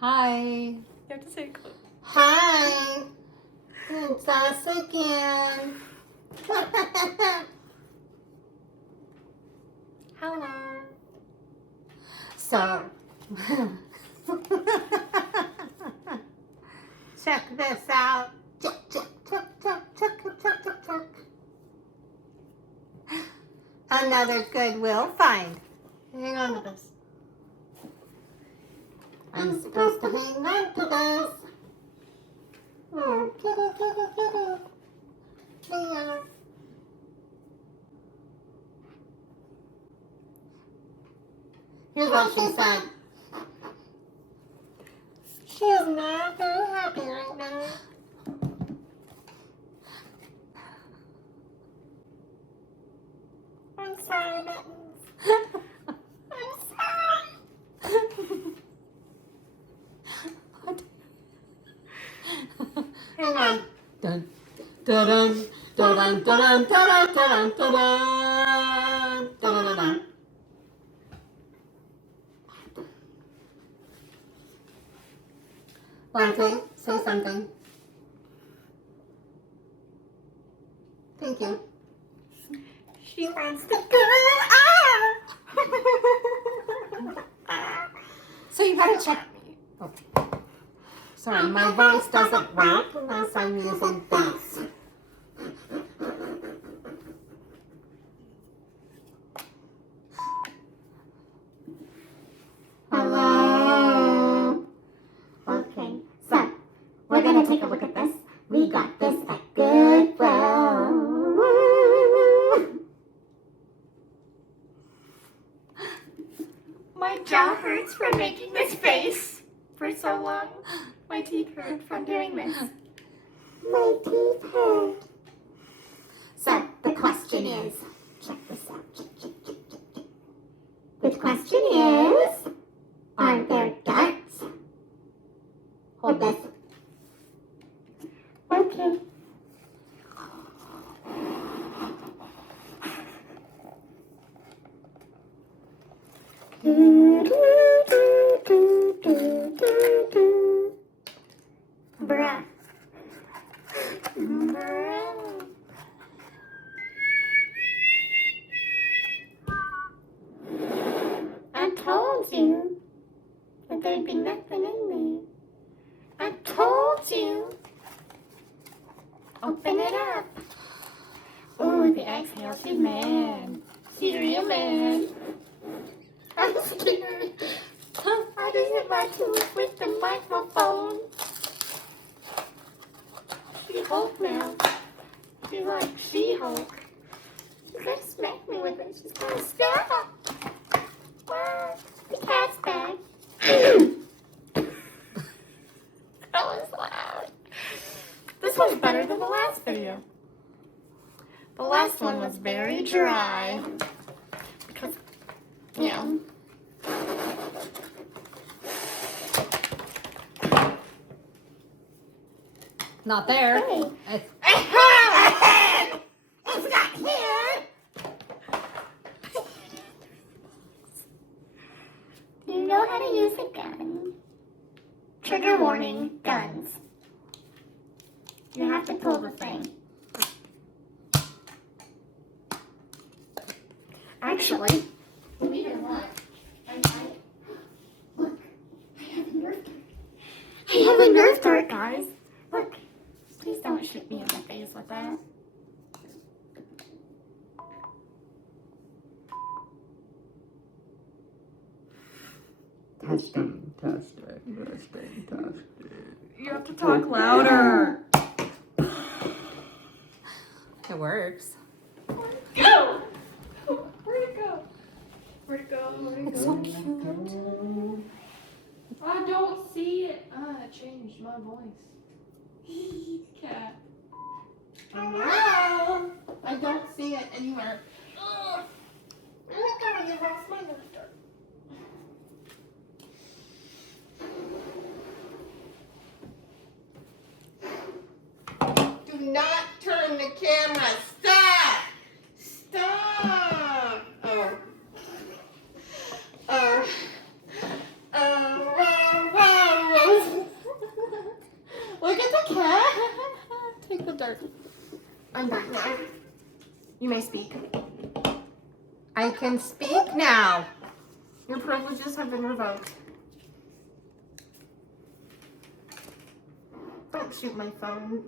Hi. You have to say it close. Hi. It's us again. Hello. So, check this out. Check, check, check, check, check, check, check, check. Another Goodwill find. Hang on to this. I'm supposed to hang on to this. Oh, kitty, kitty, kitty. There. Here's what she said. She is not very happy right now. I'm sorry, Mittens. I'm sorry. Hang on. Dun, dun, dun, dun, dun, dun, dun, dun, dun, dun, dun, dun. Lante, say something. Thank you. She wants to go out. So you gotta check me. Oh. Sorry, my voice doesn't work unless I'm using this. Hello. Okay, so we're gonna take a look at this. We got this at Goodwill. My jaw hurts from making this face for so long. My teeth hurt from doing this. My teeth hurt. So the question is, check this out. Check, check, check, check, check. The question is, are there darts? Hold this. Okay. Bruh. I told you that there'd be nothing in there. I told you. Open it up. Ooh, the exhale. She's mad. She's real mad. I'm scared. I just hit my tooth with the microphone. She-Hulk now. She's like She-Hulk. She's gonna smack me with it. She's gonna stop. Wow. The cat's back. That was loud. This one's better than the last video. The last one was very dry. Because, you know. Not there. Hey. It's It's not here. Do you know how to use a gun? Trigger warning, guns. You have to pull the thing. Actually, believe it or not, look, I have a Nerf dart. I have a Nerf dart, guys. Look, please don't shoot me in the face with that. testing, testing, testing, testing. You have to talk louder. It works. Go! Where'd it go? Where'd it go? Where'd it go? It's so cute. I don't see it. It changed my voice. Cat. Hello? I don't see it anywhere. Ugh. I'm not going to lost my Nerf dart. Do not turn the camera. Stop! Stop! Oh. Oh. Oh, wow, wow, I'm back now. You may speak. I can speak now. Your privileges have been revoked. Don't shoot my phone.